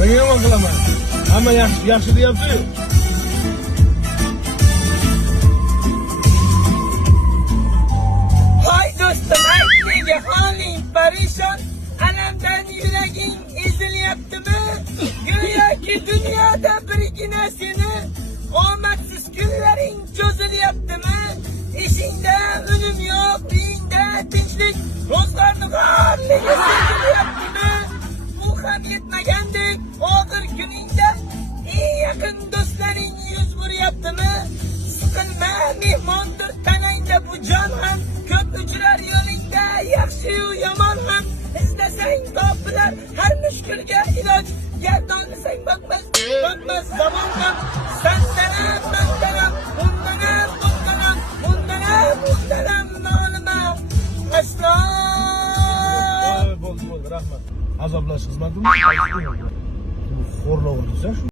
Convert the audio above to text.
Men yomon qilaman. Hamma yaxshi deyapti-yu. Hoy do'stim, ayt nega holing parishon, alamdan yuraging ezilyaptimi? Go'yoki dunyoda birgina seni omadsiz kunlaring cho'zilyaptimi? Ishingda unum yo'q, uyingda tinchlik, ro'zg'orni g'orligi sezilyaptimi? Bu ham yetmagandek, og'ir kuningda eng yaqin do'stlaring yuz bo'ryaptimi? Siqilma, mehmondir tanangda bu jon ham, ko'p uchrar yo'lingda yaxshi-yu yomon ham. Izlasang topilar har mushkulga iloj, gardonlasang botmas zamon ham. Sandanam, mandanam, undanam, undanam, nolima aslo. Bo'ldi, rahmat. Azoblash xizmatimi? Bu xo'rlov o'tsa shu.